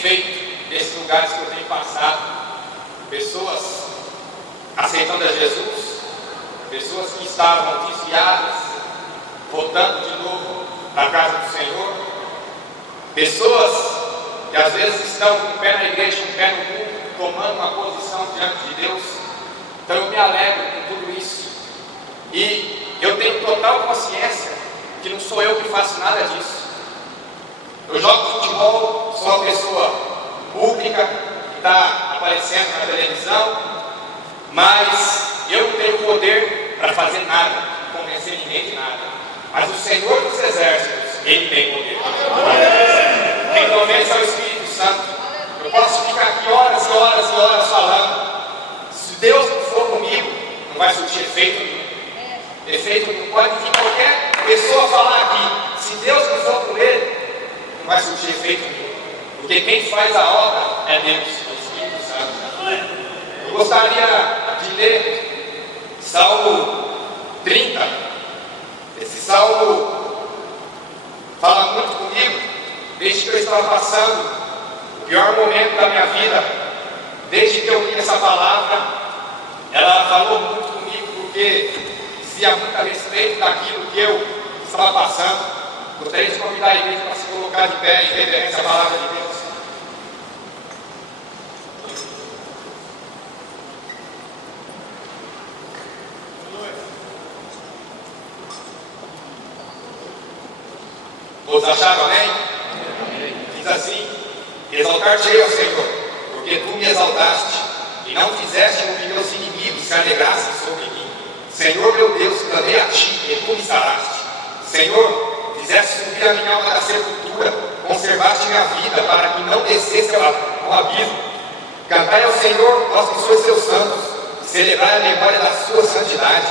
feito nesses lugares que eu tenho passado. Pessoas aceitando a Jesus, pessoas que estavam desviadas, voltando de novo para a casa do Senhor, pessoas que às vezes estão com um pé na igreja, um pé no mundo, tomando uma posição diante de Deus. Então eu me alegro com tudo isso, e eu tenho total consciência que não sou eu que faço nada disso. Eu jogo futebol, sou uma pessoa pública que está aparecendo na televisão, mas eu não tenho poder para fazer nada, convencer ninguém de nada. Mas o Senhor dos Exércitos, Ele tem poder. Quem convence é o Espírito Santo. Eu posso ficar aqui horas e horas e horas falando. Se Deus não for comigo, não vai surtir efeito nenhum. Efeito não pode vir qualquer pessoa falar aqui. Se Deus não for com ele, não vai surtir efeito nenhum. Porque quem faz a obra é Deus, é o Espírito Santo. Eu gostaria de ler Salmo 30. Esse salmo fala muito comigo, desde que eu estava passando o pior momento da minha vida. Desde que eu li essa palavra, ela falou muito comigo, porque dizia muito a respeito daquilo que eu estava passando. Gostaria de convidar a igreja para se colocar de pé em reverência à palavra de Deus. Todos acharam, amém? Diz assim: exaltar-te-ei, ó Senhor, porque tu me exaltaste, e não fizeste com que meus inimigos se alegrassem sobre mim. Senhor meu Deus, clamei a ti, e tu me saraste. Senhor, fizeste subir a minha alma da sepultura, conservaste minha vida, para que não descesse ao abismo. Cantai ao Senhor, vós que sois seus santos, e celebrai a memória da sua santidade,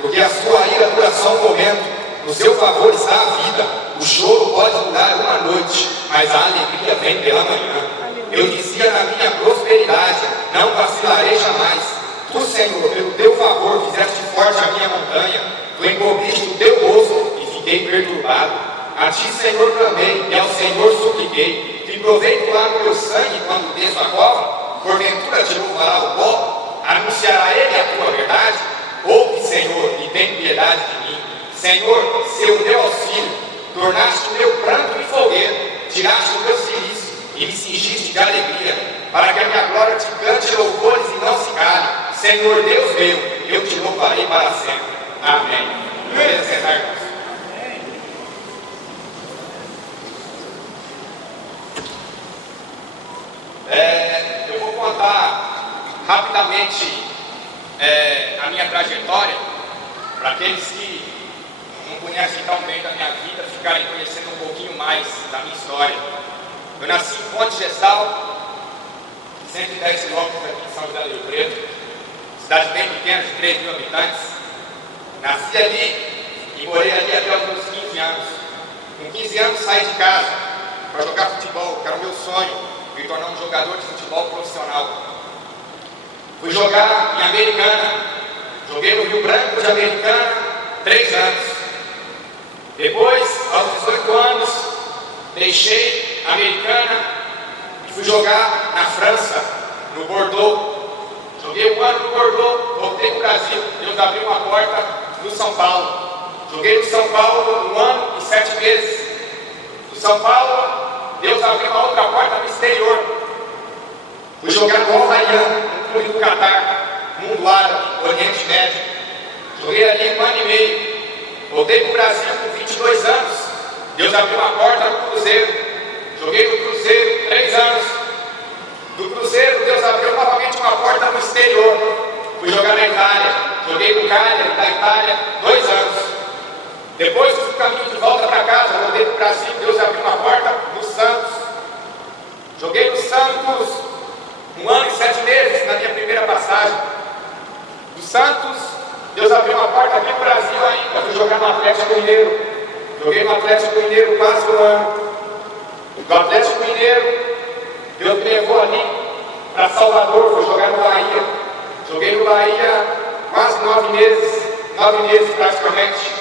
porque a sua ira dura só um momento, no seu favor está a vida. O choro pode durar uma noite, mas a alegria vem pela manhã. Eu dizia na minha prosperidade, não vacilarei jamais. Tu, Senhor, pelo teu favor, fizeste forte a minha montanha. Tu encobriste o teu rosto e fiquei perturbado. A ti, Senhor, clamei, e ao Senhor supliquei. Que proveito há no meu sangue quando desço a cova? Porventura te louvará o pó? Anunciará ele a tua verdade? Ouve, Senhor, e tem piedade de mim. Senhor, se o meu auxílio, tornaste o meu pranto em fogueira, tiraste o meu silício e me cingiste de alegria, para que a minha glória te cante louvores e não se cale. Senhor Deus meu, eu te louvarei para sempre. Amém. Vamos sentar, irmãos. Eu vou contar rapidamente a minha trajetória, para aqueles que não conhecem tão bem da minha vida, ficarem conhecendo um pouquinho mais da minha história. Eu nasci em Ponte Gestal, 110 quilômetros aqui em São José do Rio Preto, cidade bem pequena, de 3 mil habitantes. Nasci ali e morei ali até os meus 15 anos. Com 15 anos saí de casa para jogar futebol, que era o meu sonho, me tornar um jogador de futebol profissional. Fui jogar em Americana, joguei no Rio Branco de Americana 3 anos. Depois, aos 18 anos, deixei a Americana e fui jogar na França, no Bordeaux. Joguei um ano no Bordeaux, voltei para o Brasil, Deus abriu uma porta no São Paulo. Joguei no São Paulo 1 ano e 7 meses. No São Paulo, Deus abriu uma outra porta no exterior. Fui jogar no Al Rayyan, no clube do Catar, mundo árabe, Oriente Médio. Joguei ali 1 ano e meio. Voltei para o Brasil com 22 anos. Deus abriu uma porta no Cruzeiro. Joguei no Cruzeiro 3 anos. Do Cruzeiro, Deus abriu novamente uma porta no exterior. Fui jogar na Itália. Joguei no Cagliari, da Itália, 2 anos. Depois fiz o caminho de volta para casa. Voltei para o Brasil. Deus abriu uma porta no Santos. Joguei no Santos 1 ano e 7 meses na minha primeira passagem. Do Santos, Deus abriu uma porta aqui no Brasil ainda. Fui jogar no Atlético Mineiro. Joguei no Atlético Mineiro quase 1 ano. Do Atlético Mineiro, Deus me levou ali para Salvador. Fui jogar no Bahia. Joguei no Bahia quase 9 meses. 9 meses praticamente.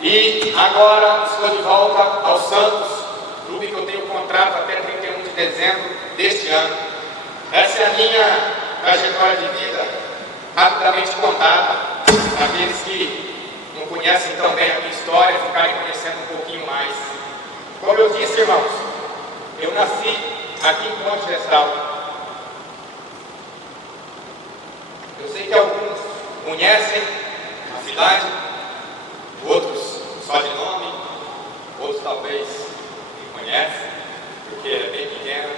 E agora estou de volta ao Santos, clube que eu tenho contrato até 31 de dezembro deste ano. Essa é a minha trajetória de vida, rapidamente contada, para aqueles que não conhecem tão bem a minha história, ficarem conhecendo um pouquinho mais. Como eu disse, irmãos, eu nasci aqui em Monte Gestal. Eu sei que alguns conhecem a cidade, outros só de nome, outros talvez me conhecem, porque é bem pequeno.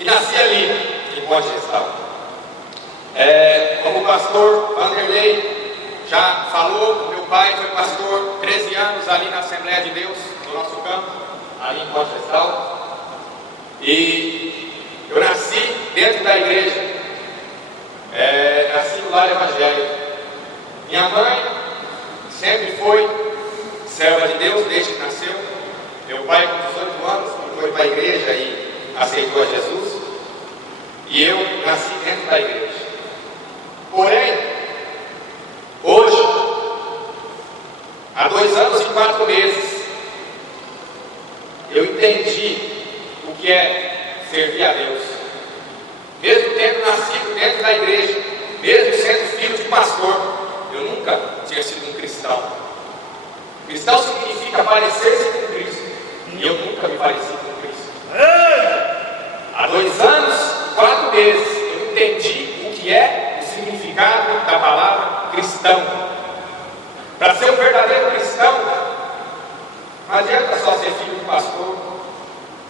E nasci ali, em Monte Gestal. Como o pastor Vanderlei já falou, meu pai foi pastor 13 anos ali na Assembleia de Deus, no nosso campo, ali em Monte Gestal. E eu nasci dentro da igreja, nasci no lar evangélico. Minha mãe sempre foi serva de Deus desde que nasceu. Meu pai, com 18 anos, foi para a igreja e aceitou a Jesus. E eu nasci dentro da igreja. Porém, hoje, há 2 anos e 4 meses, eu entendi o que é servir a Deus. Mesmo tendo nascido dentro da igreja, mesmo sendo filho de pastor, eu nunca tinha sido um cristão. Cristão significa parecer-se com Cristo. E eu nunca me pareci com Cristo. Há 2 anos e 4 meses eu entendi o que é o significado da palavra cristão. Para ser um verdadeiro cristão, não adianta só ser filho de pastor,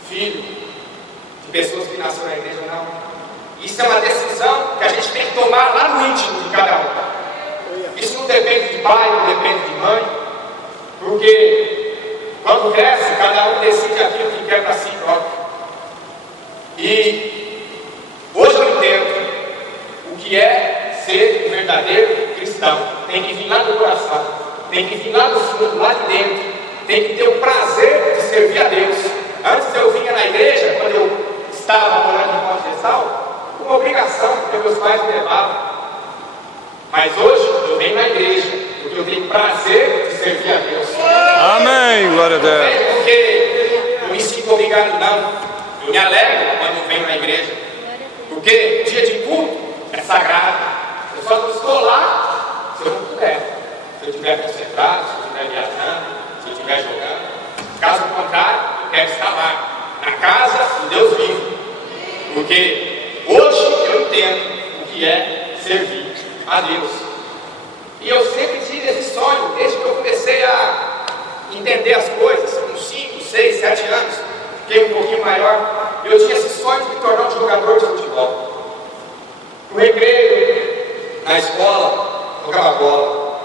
filho de pessoas que nasceram na igreja, não. Isso é uma decisão que a gente tem que tomar lá no íntimo de cada um. Isso não depende de pai, não depende de mãe, porque quando cresce, cada um decide aquilo que quer para si próprio. E hoje eu entendo o que é ser um verdadeiro cristão. Tem que vir lá do coração, tem que vir lá do fundo, lá de dentro, tem que ter o prazer de servir a Deus. Antes eu vinha na igreja, quando eu estava morando em Monte Gestal, uma obrigação, porque meus pais me levavam. Mas hoje eu venho na igreja, porque eu tenho prazer de servir a Deus. Amém, glória a Deus. Não é porque eu me sinto obrigado, não. Eu me alegro quando eu venho na igreja, porque dia de culto é sagrado. Eu só não estou lá se eu não puder. Se eu estiver concentrado, se eu estiver viajando, se eu estiver jogando. Caso contrário, eu quero estar lá, na casa do Deus vivo. Porque hoje eu entendo o que é servir a Deus. E eu sempre tive esse sonho, desde que eu comecei a entender as coisas, com 5, 6, 7 anos, fiquei um pouquinho maior, eu tinha esse sonho de me tornar um jogador de futebol. No recreio, na escola, jogava bola.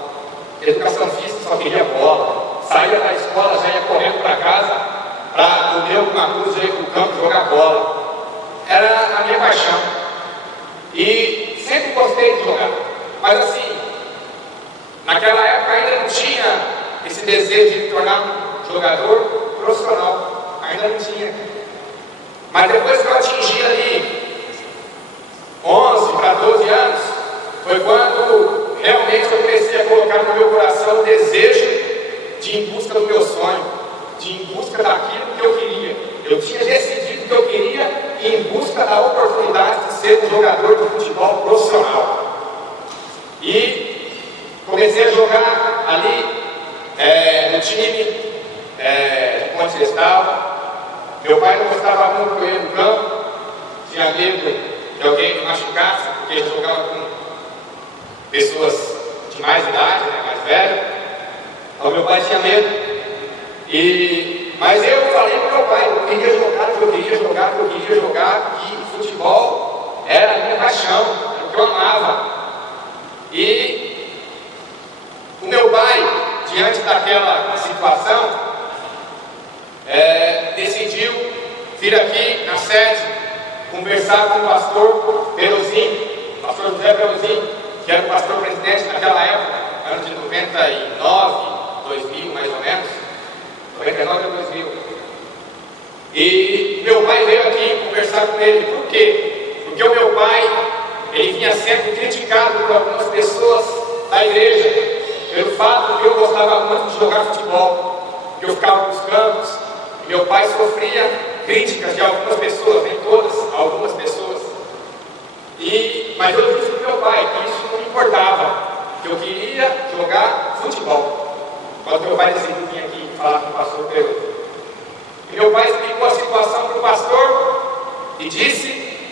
Educação física só queria bola. Saía da escola, já ia correndo para casa, para comer alguma coisa, já ia para o campo jogar bola. Era a minha paixão. E sempre gostei de jogar. Mas assim, naquela época ainda não tinha esse desejo de me tornar um jogador profissional. Ainda não tinha. Mas depois que eu atingi ali 11 para 12 anos, foi quando realmente eu comecei a colocar no meu coração o desejo de ir em busca do meu sonho, de ir em busca daquilo que eu queria. Eu tinha decidido que eu queria ir em busca da oportunidade de ser um jogador de futebol profissional. E comecei a jogar ali no time de Monte Gestal. Meu pai não gostava muito de ir no campo, tinha medo de alguém me machucasse, porque ele jogava com pessoas de mais idade, né, mais velho. Então meu pai tinha medo. Mas eu falei para meu pai, eu queria jogar, que futebol era a minha paixão, era o que eu amava. E o meu pai, diante daquela situação, decidiu vir aqui na sede conversar com o pastor Pelozinho, pastor José Pelozinho, que era o pastor presidente naquela época, ano de 99, 2000 mais ou menos, 99 a 2000. E meu pai veio aqui conversar com ele. Por quê? Porque o meu pai, ele vinha sendo criticado por algumas pessoas da igreja, pelo fato de que eu gostava muito de jogar futebol, que eu ficava nos campos. Meu pai sofria críticas de algumas pessoas, nem todas, algumas pessoas. Mas eu disse para o meu pai que isso não me importava, que eu queria jogar futebol. Quando meu pai decidiu vir aqui falar com o pastor Pedro. E meu pai explicou a situação para o pastor e disse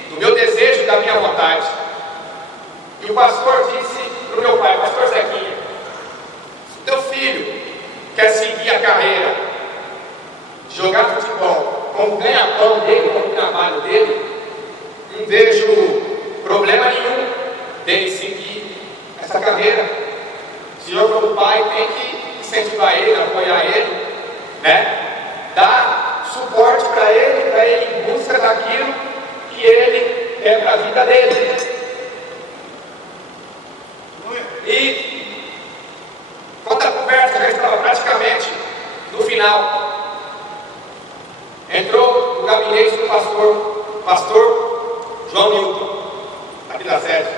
do meu desejo e da minha vontade. E o pastor disse para o meu pai: pastor Zequinha, se teu filho quer seguir a carreira de jogar futebol como ganha-pão dele, como trabalho dele, não vejo problema nenhum dele seguir essa carreira. O senhor, como pai, tem que incentivar ele, apoiar ele, né? Dar suporte para ele ir em busca daquilo que ele quer para a vida dele. E quando a conversa já estava praticamente no final, entrou no gabinete do pastor João Newton, aqui da sede.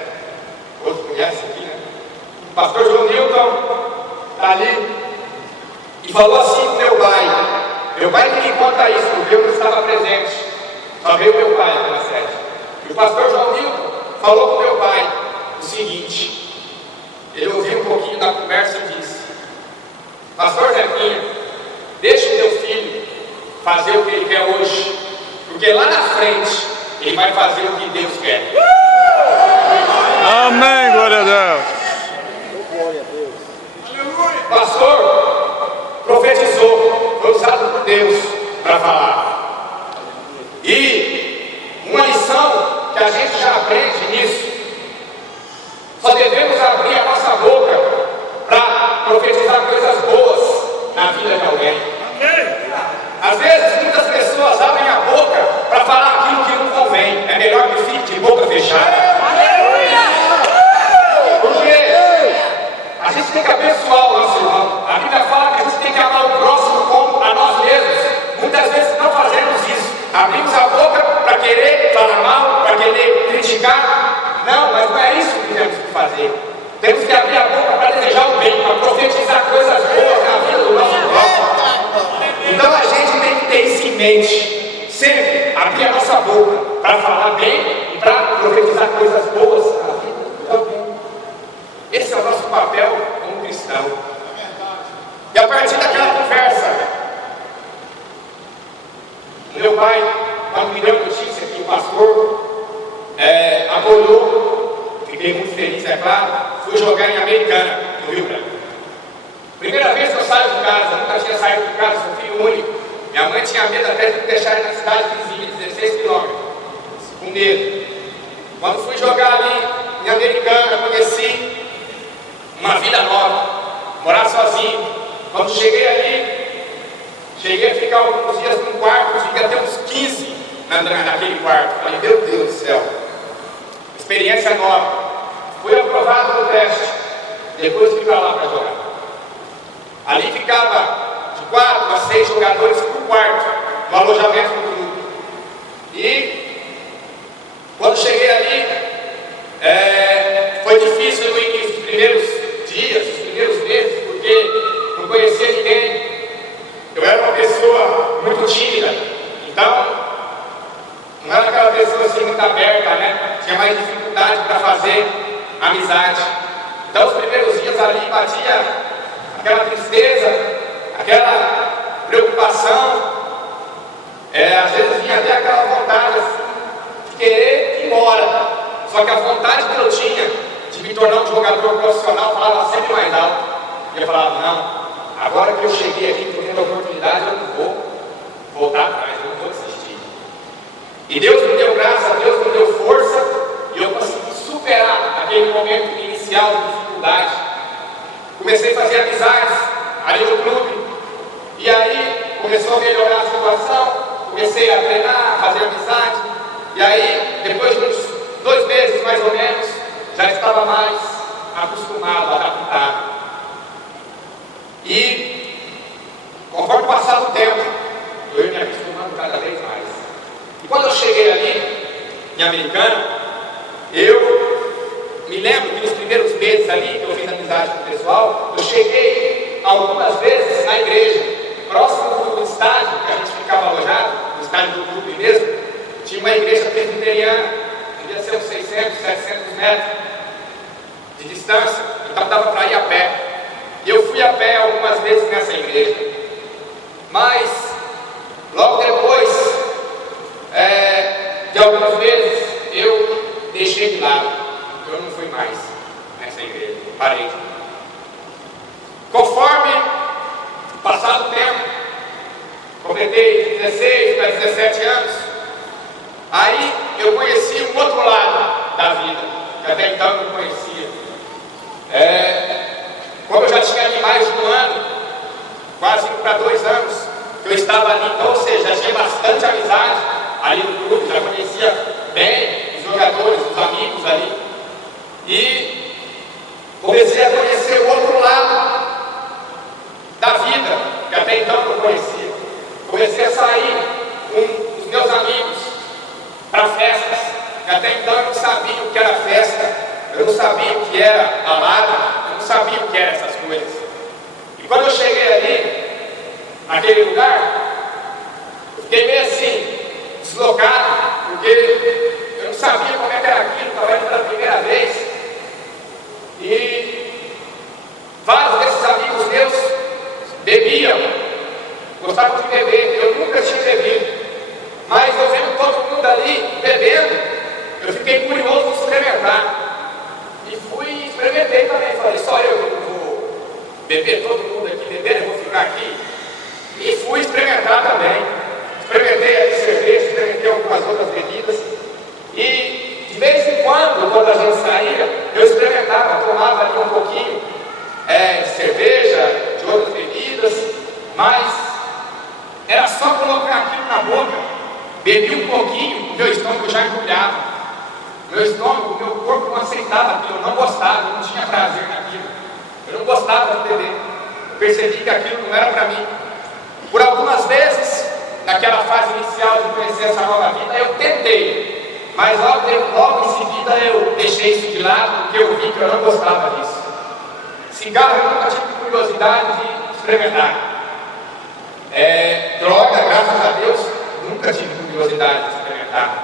Outros conhecem aqui, né? O pastor João Newton está ali e falou assim com meu pai. Meu pai que me conta isso, porque eu não estava presente, só veio meu pai aqui na sede. E o pastor João Newton falou com meu pai o seguinte: ele ouviu um pouquinho da conversa e disse: pastor Zequinha, deixe o teu filho fazer o que ele quer hoje, porque lá na frente ele vai fazer o que Deus quer. Amém, glória a Deus. O pastor profetizou, foi usado por Deus para falar. E uma lição que a gente já aprende nisso: só devemos abrir a nossa boca para profetizar coisas boas na vida de alguém. Às vezes muitas pessoas abrem a boca para falar aquilo que não convém. É melhor que fique de boca fechada. Porque a gente tem que abençoar o nosso irmão. A Bíblia fala que a gente tem que amar o próximo como a nós mesmos. Muitas vezes não fazemos isso. Abrimos a boca para querer falar mal, para querer criticar. Não, mas não é isso que temos que fazer. Temos que abrir a boca para desejar o bem, para profetizar coisas boas na vida do nosso próximo. Então a gente tem que ter isso em mente. Sempre abrir a nossa boca para falar bem e para profetizar coisas boas na vida de alguém. Esse é o nosso papel como cristão. E a partir daquela conversa, o meu pai, quando me deu a notícia que o pastor apoiou, fiquei muito feliz, é claro. Fui jogar em Americana, no Rio Branco. Primeira vez que eu saio de casa, nunca tinha saído de casa, sou filho único. Minha mãe tinha medo até de me deixar ir na cidade vizinha, 16 quilômetros, com medo. Quando fui jogar ali em Americana, conheci uma vida nova, morar sozinho. Quando cheguei ali, cheguei a ficar alguns dias num quarto, fiquei até uns 15 naquele quarto. Falei, meu Deus do céu, experiência nova. Fui aprovado no teste, depois fui para lá para jogar. Ali ficava de 4 a 6 jogadores por quarto, no alojamento do clube. E quando cheguei ali, foi difícil no início, os primeiros dias, os primeiros meses, porque não conhecia ninguém. Eu era uma pessoa muito tímida, então não era aquela pessoa assim muito aberta, né? Tinha mais dificuldade para fazer amizade. Então os primeiros dias ali batia aquela tristeza, aquela preocupação, às vezes vinha até aquela vontade assim, de querer ir embora. Só que a vontade que eu tinha de me tornar um jogador profissional falava sempre mais alto. E eu falava, não, agora que eu cheguei aqui, estou tendo a oportunidade, eu não vou voltar atrás, eu não vou desistir. E Deus me deu graça, Deus me deu força, e eu consegui superar aquele momento inicial de dificuldade. Comecei a fazer amizades ali no clube, e aí começou a melhorar a situação, comecei a treinar, a fazer amizade, e aí depois de uns 2 meses mais ou menos, já estava mais acostumado, adaptado. E conforme passava o tempo, eu ia me acostumando cada vez mais. E quando eu cheguei ali, em Americana, eu me lembro que nos primeiros meses ali, que eu fiz amizade com o pessoal, eu cheguei algumas vezes na igreja, próximo do estádio, que a gente ficava alojado, no estádio cidade do clube mesmo, tinha uma igreja presbiteriana, devia ser uns 600, 700 metros de distância, então dava para ir a pé. E eu fui a pé algumas vezes nessa igreja, mas logo depois de algumas vezes eu deixei de lado, eu não fui mais nessa igreja, parei. Conforme passado o tempo, completei 16 para 17 anos, aí eu conheci um outro lado da vida, que até então eu não conhecia. Como eu já tinha ali mais de um ano, quase para 2 anos, que eu estava ali, então, ou seja, já tinha bastante amizade ali no clube, já conhecia bem os jogadores, os amigos ali, e comecei a conhecer o outro lado da vida, que até então eu não conhecia. Comecei a sair com os meus amigos para festas, que até então eu não sabia o que era festa, eu não sabia o que era balada, eu não sabia o que eram essas coisas. E quando eu cheguei ali, naquele lugar, eu fiquei meio assim, deslocado, porque eu não sabia como é que era aquilo, estava indo pela primeira vez. E vários desses amigos meus bebiam, gostavam de beber, eu nunca tinha bebido, mas eu vendo todo mundo ali bebendo, eu fiquei curioso de experimentar, e fui experimentei também, falei, só eu que não vou beber, todo mundo aqui bebendo, eu vou ficar aqui, e fui experimentar também, experimentei a cerveja, experimentei algumas outras bebidas, e de vez em quando a gente saía, eu experimentava, tomava ali um pouquinho de cerveja, de outras bebidas, mas era só colocar aquilo na boca, bebi um pouquinho, meu estômago já embrulhava, meu estômago, meu corpo não aceitava aquilo, eu não gostava, eu não tinha prazer naquilo, eu não gostava de beber, eu percebi que aquilo não era para mim. Por algumas vezes, naquela fase inicial de conhecer essa nova vida, eu tentei, mas logo em seguida eu deixei isso de lado, porque eu vi que eu não gostava disso. Cigarro eu nunca tive curiosidade de experimentar. Droga, graças a Deus, nunca tive curiosidade de experimentar.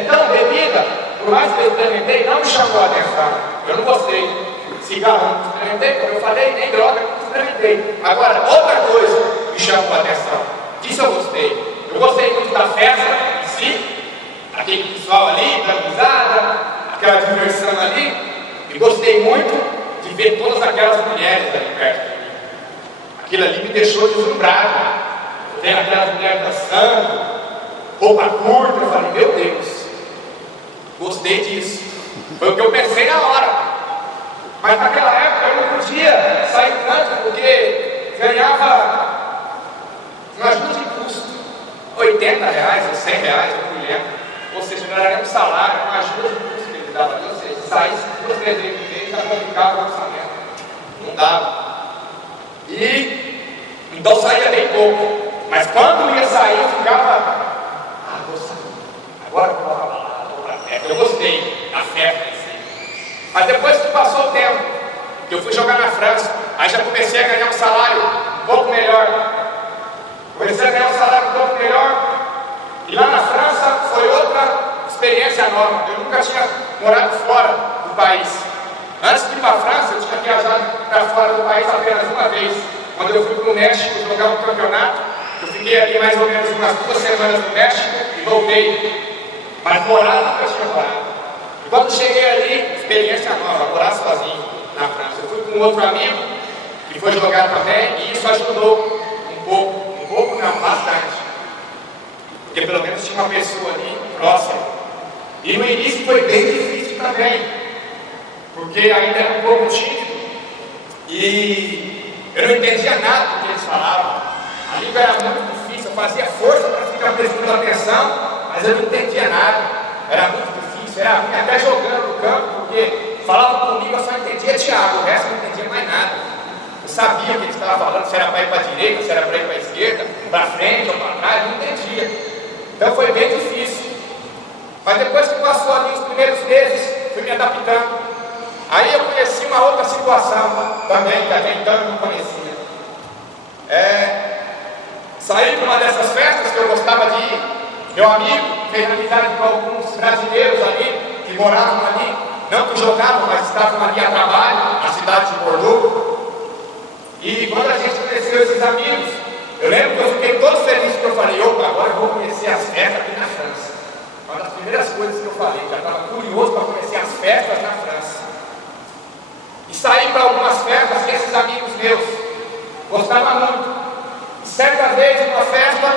Então, bebida, por mais que eu experimentei, não me chamou a atenção. Eu não gostei. Cigarro eu não experimentei, como eu falei, nem droga eu não experimentei. Agora, outra coisa me chamou a atenção. Disso eu gostei. Eu gostei muito da festa em si, aquele pessoal ali, da risada, aquela diversão ali. E gostei muito de ver todas aquelas mulheres ali perto de mim. Aquilo ali me deixou deslumbrado. Vendo aquelas mulheres dançando, roupa curta, eu falei, meu Deus, gostei disso. Foi o que eu pensei na hora. Mas naquela época eu não podia sair tanto, porque ganhava uma ajuda de custo, R$80 ou R$100, eu não me lembro. Ou seja, não era nem um salário, uma ajuda de custo que ele dava. Ou seja, se saísse 2, 3 vezes por mês, já complicava o orçamento. Não dava. E então saía bem pouco. Mas quando ia sair, eu ficava, vou sair. Agora eu vou pra balada, vou pra festa. Eu gostei da festa em si. Mas depois que passou o tempo, que eu fui jogar na França, aí já comecei a ganhar um salário um pouco melhor. Comecei a ganhar um salário um pouco melhor. E lá na França foi outra experiência nova. Eu nunca tinha morado fora do país. Antes de ir para a França, eu tinha viajado para fora do país apenas uma vez. Quando eu fui para o México jogar um campeonato, eu fiquei ali mais ou menos umas 2 semanas no México e voltei. Mas morar nunca tinha morado. E quando cheguei ali, experiência nova, morar sozinho na França. Eu fui com outro amigo que foi jogar também e isso ajudou um pouco. Um pouco não, bastante. Porque pelo menos tinha uma pessoa ali próxima. E no início foi bem difícil também, porque ainda era um pouco tímido e eu não entendia nada do que eles falavam. A língua era muito difícil, eu fazia força para ficar prestando atenção, mas eu não entendia nada. Era muito difícil, era ruim até jogando no campo, porque falavam comigo, eu só entendia Thiago, o resto eu não entendia mais nada. Eu sabia o que eles estavam falando, se era para ir para a direita, se era para ir para a esquerda, para frente ou para trás, eu não entendia. Então foi bem difícil. Mas depois que passou ali os primeiros meses, fui me adaptando. Aí eu conheci uma outra situação também, que até então eu não conhecia. Saí para uma dessas festas que eu gostava de ir. Meu amigo fez amizade com alguns brasileiros ali, que moravam ali, não que jogavam, mas estavam ali a trabalho, na cidade de Bordeaux. E quando a gente conheceu esses amigos, eu lembro que eu fiquei todo feliz, porque eu falei, opa, agora eu vou conhecer as festas aqui na França. Uma das primeiras coisas que eu falei, já estava curioso para conhecer as festas na França. E saí para algumas festas com esses amigos meus, gostava muito. E certa vez, numa festa,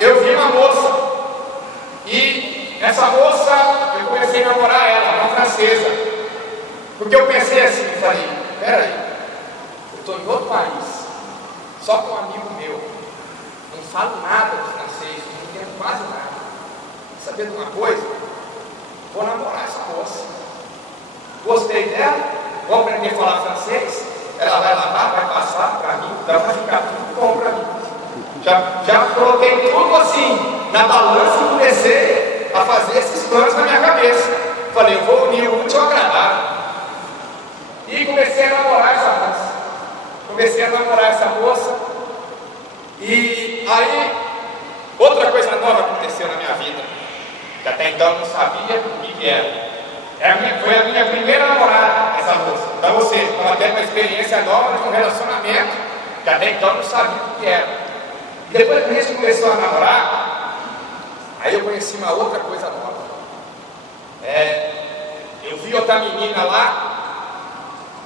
eu vi uma moça, e essa moça, eu comecei a namorar ela, uma francesa, porque eu pensei assim, falei, peraí, eu estou em outro país, só com um amigo meu, não falo nada de francês, não entendo quase nada. Saber de uma coisa? Vou namorar essa moça. Gostei dela, vou aprender a falar francês, ela vai lavar, vai passar para mim, ela vai ficar tudo bom para mim. Já coloquei tudo assim na balança e comecei a fazer esses planos na minha cabeça. Falei, eu vou unir o útil ao agradável. E comecei a namorar essa moça. E aí, outra coisa nova aconteceu na minha vida, que até então eu não sabia o que era. Foi a minha primeira namorada, essa moça. Então, ou seja, ela teve uma experiência nova de um relacionamento, que até então eu não sabia o que era. E depois que a gente começou a namorar, aí eu conheci uma outra coisa nova. Eu vi outra menina lá,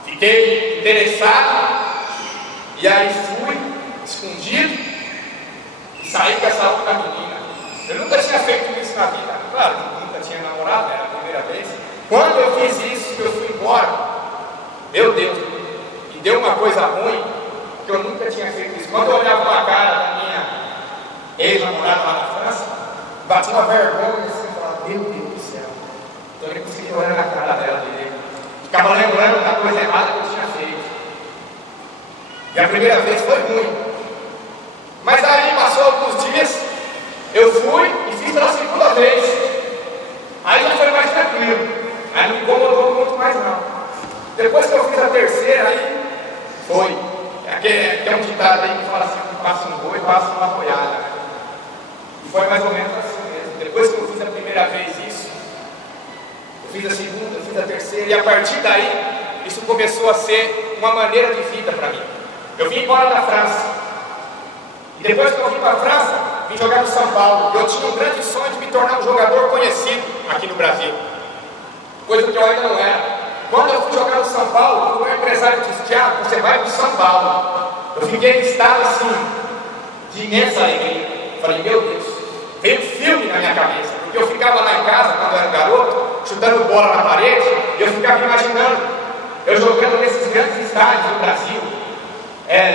fiquei interessado, e aí fui, escondido, e saí com essa outra menina. Eu nunca tinha feito isso na vida, claro, nunca tinha namorado, era a primeira vez. Quando eu fiz isso, que eu fui embora, meu Deus, me deu uma coisa ruim, que eu nunca tinha feito isso. Quando eu olhava para a cara da minha ex-namorada lá na França, bati uma vergonha assim, e falava, meu Deus do céu, eu nem conseguia olhar na cara dela direito. Ficava lembrando da coisa errada que eu tinha feito. E a primeira vez foi ruim. Mas aí passou alguns dias, eu fui e fiz pela segunda vez. Aí já foi mais tranquilo. Aí não me incomodou muito mais não. Depois que eu fiz a terceira, aí foi. Tem um ditado aí que fala assim, passa um boi, passa uma boiada. E foi mais ou menos assim mesmo. Depois que eu fiz a primeira vez isso, eu fiz a segunda, eu fiz a terceira, e a partir daí, isso começou a ser uma maneira de vida para mim. Eu vim embora da França. E depois que eu vim para a França, vim jogar no São Paulo. Eu tinha um grande sonho de me tornar um jogador conhecido aqui no Brasil. Coisa que eu ainda não era. Quando eu fui jogar no São Paulo, o meu empresário disse, Thiago, você vai para o São Paulo. Eu fiquei em estado assim, de imensa alegria. Falei, meu Deus, veio um filme na minha cabeça. Porque eu ficava lá em casa, quando eu era garoto, chutando bola na parede, e eu ficava imaginando, eu jogando nesses grandes estádios do Brasil.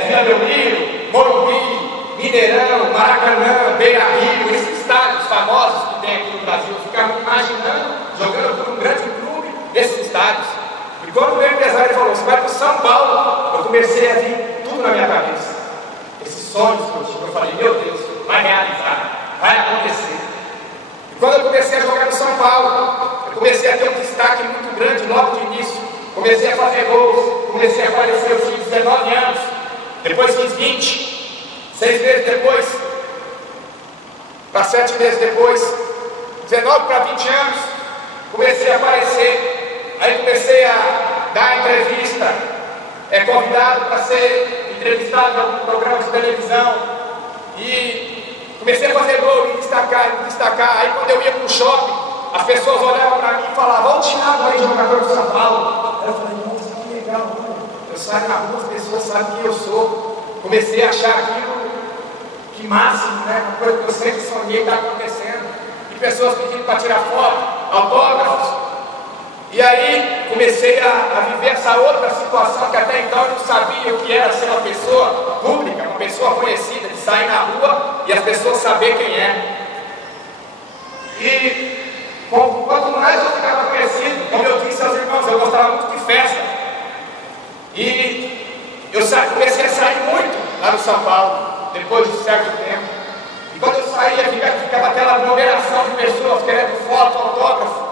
Vila Belmiro, Morumbi, Mineirão, Maracanã, Beira-Rio, esses estádios famosos que tem aqui no Brasil. Eu ficava imaginando, jogando por um grande clube nesses estádios. E quando o meu empresário falou, você vai para o São Paulo, eu comecei a vir tudo na minha cabeça. Esses sonhos que eu tinha, eu falei, meu Deus, vai realizar, vai acontecer. E quando eu comecei a jogar no São Paulo, eu comecei a ter um destaque muito grande logo de início. Comecei a fazer gols, comecei a aparecer, eu tinha 19 anos, depois fiz 20, 6 meses depois, para 7 meses depois, 19 para 20 anos, comecei a aparecer, aí comecei a dar entrevista, convidado para ser entrevistado em algum programa de televisão, e comecei a fazer gol, me destacar, aí quando eu ia para o shopping, as pessoas olhavam para mim e falavam, olha o Thiago aí, jogador do São Paulo. Eu falei, nossa, que legal, mano. Eu saio na rua, as pessoas sabem quem eu sou. Comecei a achar aquilo que máximo, né? Uma coisa que eu sempre sonhei está acontecendo. E pessoas pedindo para tirar foto, autógrafos. E aí comecei a viver essa outra situação que até então eu não sabia o que era ser uma pessoa pública, uma pessoa conhecida, de sair na rua e as pessoas saberem quem é. E quanto mais eu ficava conhecido, como eu disse aos irmãos, eu gostava muito de festa. E eu comecei a sair muito lá no São Paulo, depois de certo tempo. E quando eu saía, ficava aquela aglomeração de pessoas querendo foto, autógrafo.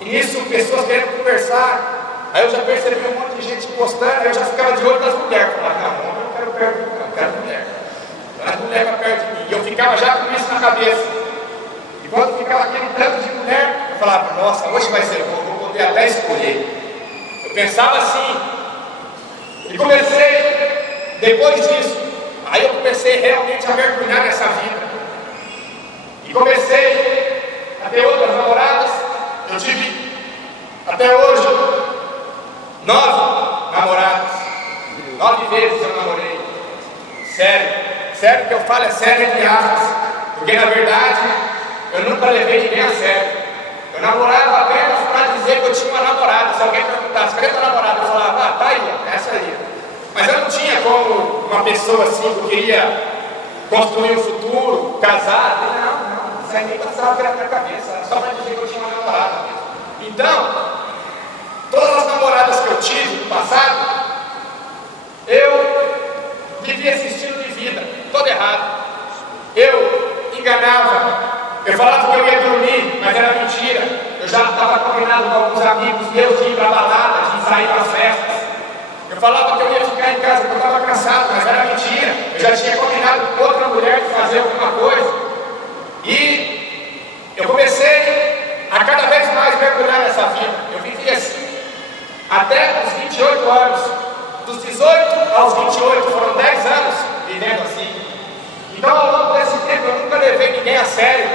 E nisso, pessoas querendo conversar. Aí eu já percebi um monte de gente postando, aí eu já ficava de olho nas mulheres. Falava, não, eu não quero perto, não, eu quero mulher. As mulheres mulher para perto de mim. E eu ficava já com isso na cabeça. E quando ficava aquele tanto de mulher, eu falava, nossa, hoje vai ser bom, vou poder até escolher. Eu pensava assim. E comecei, depois disso, aí eu comecei realmente a mergulhar nessa vida. E comecei a ter outras namoradas. Eu tive, até hoje, 9 namoradas. 9 vezes eu namorei. Sério que eu falo é sério entre aspas. Porque na verdade, eu nunca levei ninguém a sério. Eu namorava apenas para dizer que eu tinha uma namorada. Se alguém perguntasse, cadê tua namorada? Eu falava, ah, tá aí, essa aí. Mas eu não tinha como uma pessoa assim que eu queria construir um futuro, casar. Não, isso aí nem passava pela minha cabeça. Era só para dizer que eu tinha uma namorada mesmo. Então, todas as namoradas que eu tive no passado, eu vivia esse estilo de vida, todo errado. Eu enganava. Eu falava que eu ia dormir, mas era mentira. Eu já estava combinado com alguns amigos meus de ir para a balada, de sair para as festas. Eu falava que eu ia ficar em casa, porque eu estava cansado, mas era mentira. Eu já tinha combinado com outra mulher de fazer alguma coisa. E eu comecei a cada vez mais mergulhar nessa vida. Eu vivi assim até os 28 anos. Dos 18 aos 28, foram 10 anos vivendo assim. Então, ao longo desse tempo, eu nunca levei ninguém a sério.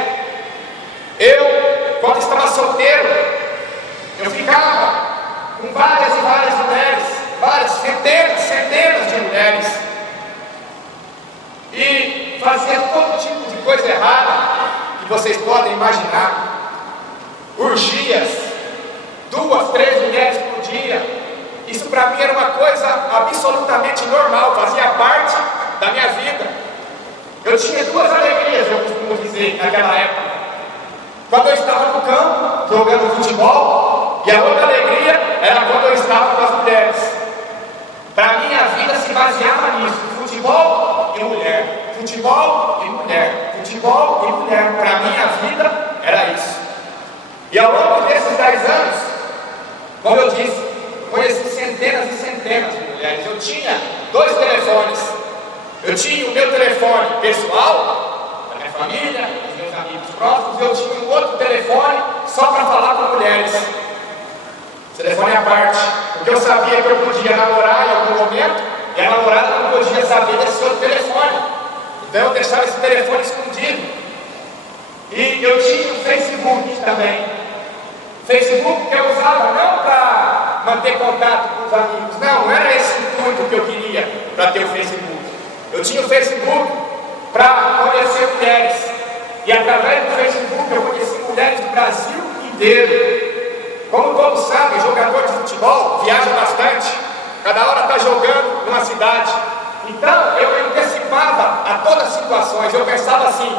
Eu, quando estava solteiro, eu ficava com várias e várias mulheres, várias, centenas de mulheres, e fazia todo tipo de coisa errada que vocês podem imaginar. Orgias, 2, 3 mulheres por dia. Isso para mim era uma coisa absolutamente normal, fazia parte da minha vida. Eu tinha 2 alegrias, eu costumo dizer, naquela época. Quando eu estava no campo, jogando futebol, e a outra alegria era quando eu estava com as mulheres. Para mim a vida se baseava nisso, futebol e mulher, futebol e mulher, futebol e mulher. Para mim a vida era isso. E ao longo desses 10 anos, como eu disse, conheci centenas e centenas de mulheres. Eu tinha 2 telefones. Eu tinha o meu telefone pessoal, da minha família, dos meus amigos próximos. Eu tinha um outro telefone só para falar com mulheres. Telefone à parte. Porque eu sabia que eu podia namorar em algum momento e a namorada não podia saber desse outro telefone. Então eu deixava esse telefone escondido. E eu tinha o Facebook também. Facebook que eu usava não para manter contato com os amigos. Não era esse o intuito que eu queria para ter o Facebook. Eu tinha o Facebook para conhecer mulheres. E através do Facebook eu conheci mulheres do Brasil inteiro. Como todos sabem, jogador de futebol viaja bastante. Cada hora está jogando numa cidade. Então eu antecipava a todas as situações. Eu pensava assim: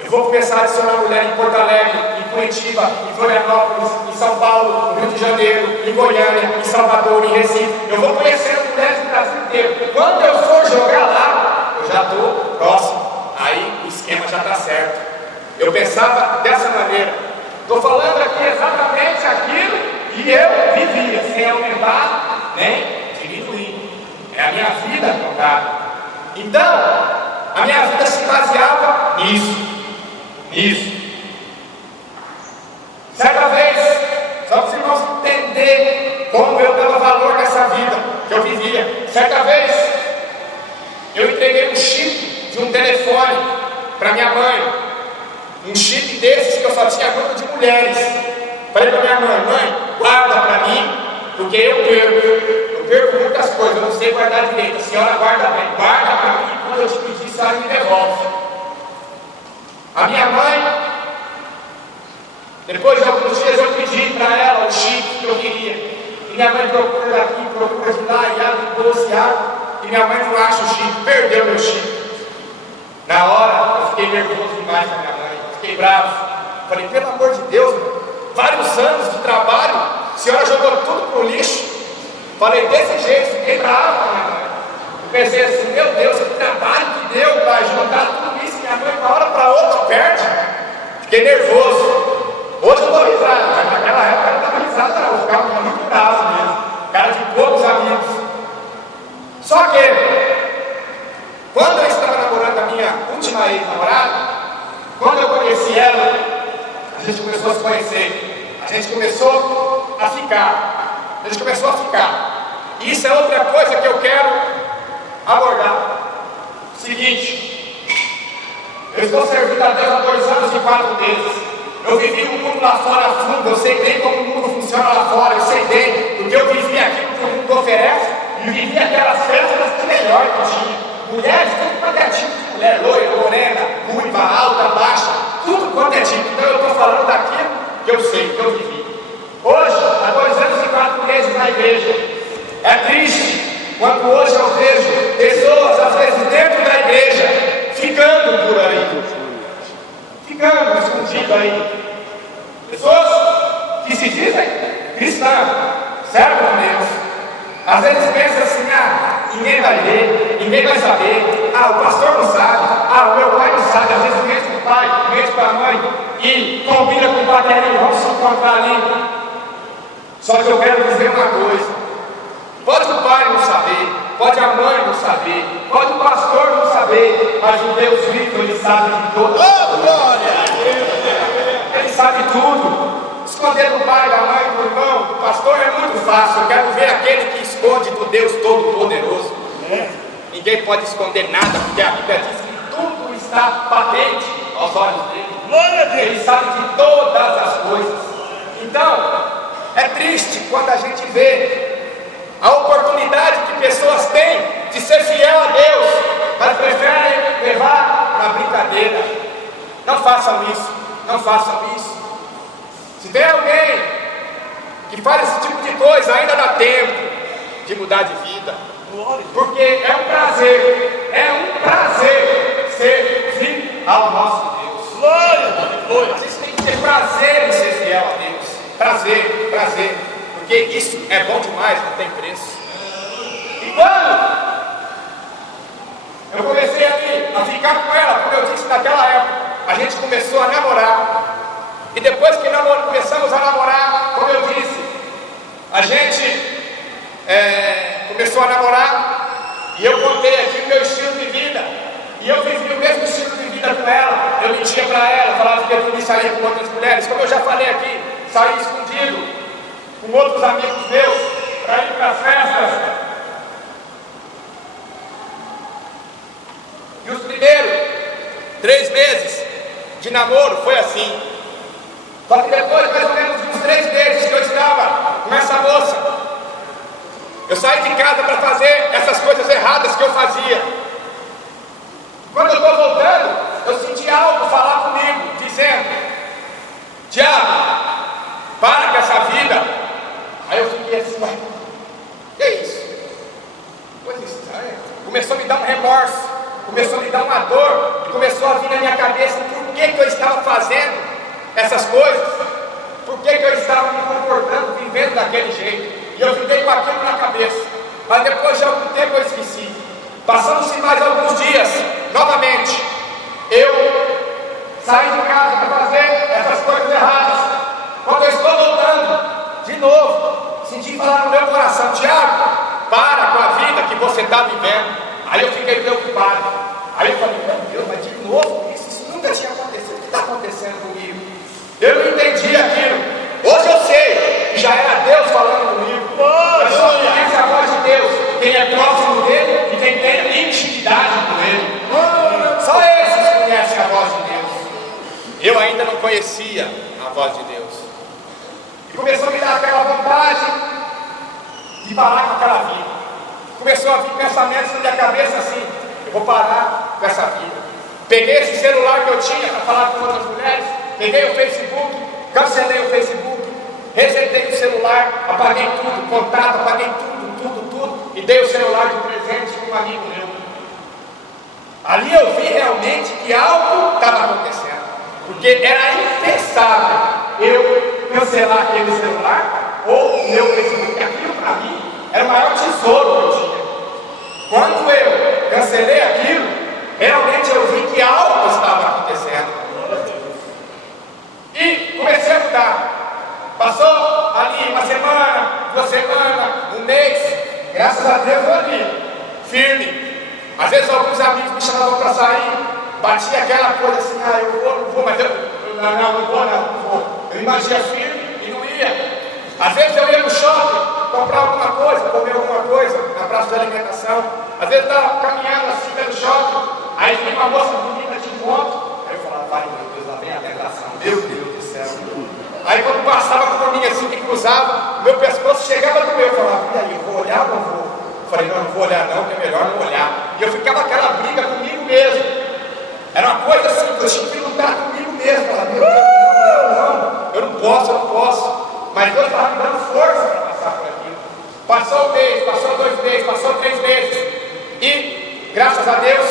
eu vou começar a adicionar mulher em Porto Alegre, em Curitiba, em Florianópolis, em São Paulo, no Rio de Janeiro, em Goiânia, em Salvador, em Recife. Eu vou conhecendo mulheres do Brasil inteiro. Quando eu for jogar lá, eu já estou próximo. Aí o esquema já está certo. Eu pensava dessa maneira. Estou falando aqui exatamente aquilo que eu vivia, sem aumentar nem diminuir. É a minha vida contada. Então, a minha vida se baseava nisso. Certa vez, só para os irmãos entender como eu dava valor nessa vida que eu vivia. Certa vez, eu entreguei um chip de um telefone para minha mãe. Um chip desses que eu só tinha grupo de mulheres. Falei para minha mãe, guarda para mim, porque eu perco muitas coisas, eu não sei guardar direito. A senhora guarda bem, guarda para mim, quando eu te pedir, a senhora me devolve. A minha mãe, depois de alguns dias eu pedi para ela o chip que eu queria. E minha mãe procura daqui, procura de lá, e abre doce, abre, e minha mãe não acha o chip, perdeu meu chip. Na hora, eu fiquei nervoso demais com a minha mãe, fiquei bravo. Falei, pelo amor de Deus, vários anos de trabalho, a senhora jogou tudo pro lixo. Falei desse jeito, fiquei bravo com a minha mãe. Pensei assim, meu Deus, que trabalho que deu para juntar tudo isso, minha mãe, de uma hora para outra, perde. Fiquei nervoso. Hoje eu dou risada, mas naquela época eu não dava risada, não. Eu ficava muito bravo mesmo. Cara de poucos amigos. Só que, quando eu estava namorando a minha última ex-namorada, quando eu conheci ela, a gente começou a se conhecer, a gente começou a ficar, E isso é outra coisa que eu quero abordar. Seguinte, eu estou servindo a Deus há 2 anos e 4 meses. Eu vivi o mundo lá fora a fundo, eu sei bem como o mundo funciona lá fora, eu sei bem, porque eu vivi aquilo que o mundo oferece e vivi aquelas festas de melhor que tinha. Mulheres, tudo quanto é tipo de mulher, loira, morena, ruiva, alta, baixa, tudo quanto é tipo. Então eu estou falando daquilo que eu sei, que eu vivi. Hoje, há 2 anos e 4 meses na igreja, é triste quando hoje eu vejo pessoas, às vezes, dentro da igreja, ficando por aí, ficando escondido aí. Pessoas que se dizem cristãs, servem a Deus. Às vezes pensam assim, ninguém vai ver, ninguém vai saber, o pastor não sabe, o meu pai não sabe. Às vezes mente para o pai, mente para a mãe e combina com o bateria, vamos se encontrar ali. Só que eu quero dizer uma coisa: pode o pai não saber, pode a mãe não saber, pode o pastor não saber, mas o Deus vivo, ele sabe de todas as coisas. Ele sabe tudo. Esconder do pai, da mãe, do irmão, do pastor é muito fácil. Eu quero ver aquele que esconde do Deus Todo-Poderoso. Ninguém pode esconder nada, porque a Bíblia diz que tudo está patente aos olhos dele. Ele sabe de todas as coisas. Então, é triste quando a gente vê a oportunidade que pessoas têm de ser fiel a Deus, mas preferem levar na brincadeira. Não façam isso, não façam isso. Se tem alguém que faz esse tipo de coisa, ainda dá tempo de mudar de vida. Porque é um prazer servir ao nosso Deus. Glória! A gente tem que ter prazer em ser fiel a Deus. Prazer. Porque isso é bom demais, não tem preço. E quando eu comecei a ficar com ela, como eu disse naquela época, a gente começou a namorar. E depois que começamos a namorar, como eu disse, a gente começou a namorar. E eu contei aqui o meu estilo de vida. E eu vivi o mesmo estilo de vida com ela. Eu mentia para ela, falava que eu não saía com outras mulheres. Como eu já falei aqui, saí escondido com outros amigos meus para ir para as festas. E os primeiros 3 meses de namoro foi assim. Só que depois, mais ou menos uns 3 meses que eu estava com essa moça, eu saí de casa para fazer essas coisas erradas que eu fazia. Quando eu estou voltando, eu senti algo falar comigo, dizendo: Tiago, para com essa vida. Aí eu fiquei assim, ué, que é isso? Coisa estranha. Começou a me dar um remorso, começou a me dar uma dor, e começou a vir na minha cabeça por que eu estava fazendo essas coisas, por que eu estava me comportando, vivendo daquele jeito. E eu fiquei com aquilo na cabeça. Mas depois de algum tempo eu esqueci. Passando-se mais alguns dias, novamente, eu saí de casa para fazer essas coisas erradas. Quando eu estou voltando, de novo, senti falar no meu coração: Tiago, para com a vida que você está vivendo. Aí eu fiquei preocupado. Aí eu falei: meu Deus, mas de novo isso nunca tinha acontecido. O que está acontecendo comigo? Eu não entendi aquilo. Hoje eu sei que já era Deus falando comigo. Mas só conhece a voz de Deus quem é próximo dele e quem tem intimidade com ele. Só esses conhecem a voz de Deus. Eu ainda não conhecia a voz de Deus. E começou a me dar aquela vontade de parar com aquela vida. Começou a vir pensamentos na minha cabeça assim: eu vou parar com essa vida. Peguei esse celular que eu tinha para falar com outras mulheres, peguei o Facebook, cancelei o Facebook, resetei o celular, apaguei tudo, contato, apaguei tudo, e dei o celular de presente para um amigo meu. Ali eu vi realmente que algo estava acontecendo, porque era impensável eu cancelar aquele celular ou meu Facebook. Aquilo para mim era o maior tesouro que eu tinha. Quando eu cancelei aquilo, realmente eu vi que algo estava acontecendo. E comecei a mudar. Passou ali uma semana, 2 semanas, um mês. Graças a Deus eu ali, firme. Às vezes alguns amigos me chamavam para sair, bati parecia aquela coisa assim, eu vou, não vou, mas não vou. Eu imagia firme e não ia. Às vezes eu ia no shopping, comprar alguma coisa, comer alguma coisa, na praça de alimentação. Às vezes eu estava caminhando assim pelo shopping, aí vinha uma moça bonita de encontro. Aí eu falava, vai, meu Deus, lá vem a tentação, meu Deus do céu. Aí quando passava por mim assim, que cruzava, meu pescoço chegava a doer. Eu falava, e aí, eu vou olhar ou não vou? Eu falei, não vou olhar não, que é melhor não olhar. E eu ficava aquela briga comigo mesmo. Era uma coisa assim, eu tinha que lutar comigo mesmo. Eu falava, meu Deus, não, eu não posso. Mas Deus estava me dando força para passar por aquilo. Passou um mês, passou 2 meses, passou 3 meses. E, graças a Deus,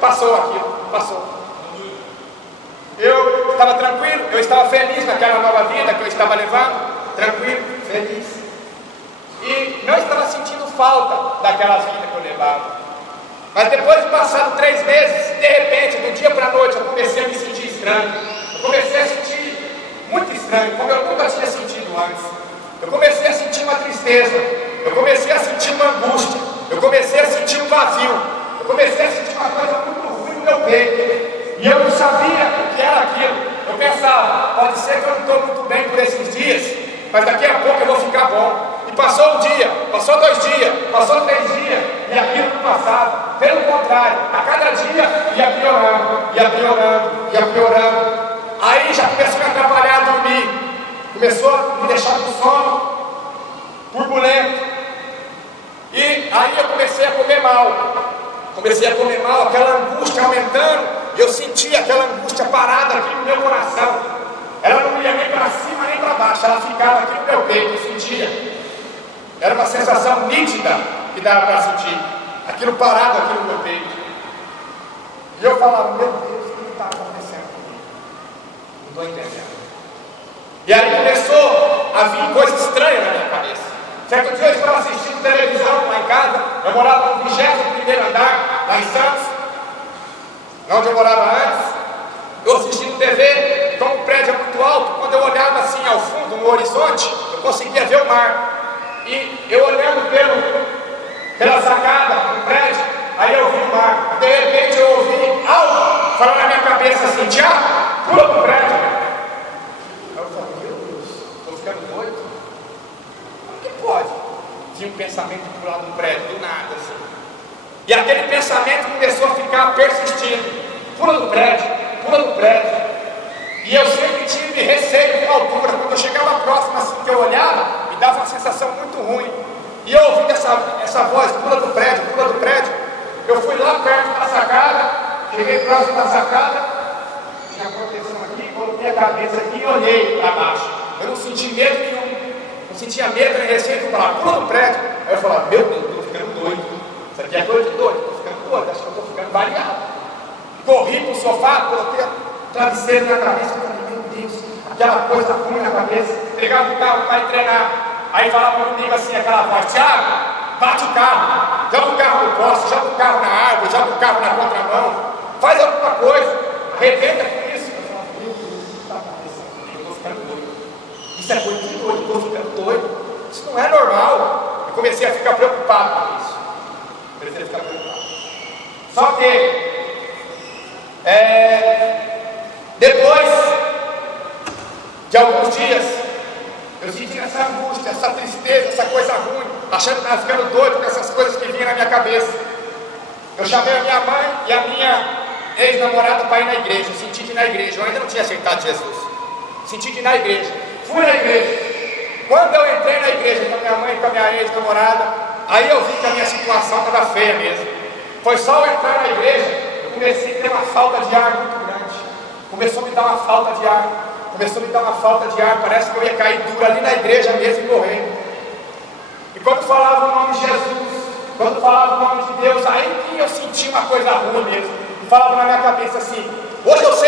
passou aquilo, passou. Eu estava tranquilo, eu estava feliz naquela nova vida que eu estava levando, tranquilo, feliz. E não estava sentindo falta daquela vida que eu levava. Mas depois de passado 3 meses, de repente, do dia para a noite, eu comecei a me sentir estranho. Eu comecei a sentir muito estranho, como eu nunca tinha sentido antes. Eu comecei a sentir uma tristeza, eu comecei a sentir uma angústia, eu comecei a sentir um vazio, eu comecei a sentir uma coisa muito ruim no meu peito. E eu não sabia o que era aquilo. Eu pensava, pode ser que eu não estou muito bem por esses dias, mas daqui a pouco eu vou ficar bom. E passou um dia, passou 2 dias, passou 3 dias, e aquilo não passava. Pelo contrário, a cada dia ia piorando. Aí já começou a me atrapalhar a dormir, começou a me deixar com sono, turbulento. E aí eu comecei a comer mal, aquela angústia aumentando. Eu sentia aquela angústia parada aqui no meu coração. Ela não ia nem para cima nem para baixo, ela ficava aqui no meu peito, eu sentia. Era uma sensação nítida que dava para sentir. Aquilo parado aqui no meu peito. E eu falava, meu Deus, o que está acontecendo comigo? Não estou entendendo. E aí começou a vir coisa estranha na minha cabeça. Certo dia eu estava assistindo televisão lá em casa. Eu morava no 21º andar, lá em Santos, onde eu morava antes. Eu assistindo TV, como o prédio é muito alto, quando eu olhava assim ao fundo, no horizonte, eu conseguia ver o mar. E eu olhando pela sacada do prédio, aí eu vi o mar. De repente eu ouvi algo falar na minha cabeça assim, Tiago, pula pro prédio. Aí eu falei, meu Deus, estou ficando doido. Como que pode? Tinha um pensamento de pular no prédio, do nada assim. E aquele pensamento começou a ficar persistindo. Pula no prédio. E eu sempre tive receio com a altura. Quando eu chegava próximo assim que eu olhava, me dava uma sensação muito ruim. E eu ouvindo essa voz, pula do prédio. Eu fui lá perto da sacada, cheguei próximo da sacada, tinha proteção aqui, coloquei a cabeça aqui e olhei para baixo. Eu não senti medo nenhum, não sentia medo nem receio de falar, pula do prédio. Aí eu falava, meu Deus, estou ficando doido. Isso aqui é coisa de doido, estou ficando doido, acho que eu estou ficando variado. Corri para o sofá, coloquei o travesseiro na cabeça, eu falei, meu Deus, aquela coisa ruim na cabeça. Pegava o carro para ir treinar, aí falava comigo assim, aquela voz, Tiago, bate o carro, joga o carro no poste, joga o carro na árvore, joga o carro na contramão, faz alguma coisa, arrebenta com isso. Eu falava, meu Deus, isso está acontecendo, eu estou ficando doido. Isso é coisa de doido, eu estou ficando doido, isso não é normal. Eu comecei a ficar preocupado com isso. Só que depois de alguns dias, eu senti essa angústia, essa tristeza, essa coisa ruim, achando que estava ficando doido com essas coisas que vinham na minha cabeça. Eu chamei a minha mãe e a minha ex-namorada para ir na igreja. Eu senti de ir na igreja, eu ainda não tinha aceitado Jesus. Senti de ir na igreja, fui na igreja. Quando eu entrei na igreja com a minha mãe e com a minha ex-namorada, aí eu vi que a minha situação estava feia mesmo. Foi só eu entrar na igreja, eu comecei a ter uma falta de ar muito grande. Começou a me dar uma falta de ar. Parece que eu ia cair duro ali na igreja mesmo e morrer. E quando falava o nome de Jesus, quando falava o nome de Deus, aí que eu senti uma coisa ruim mesmo. E falava na minha cabeça assim, hoje eu sei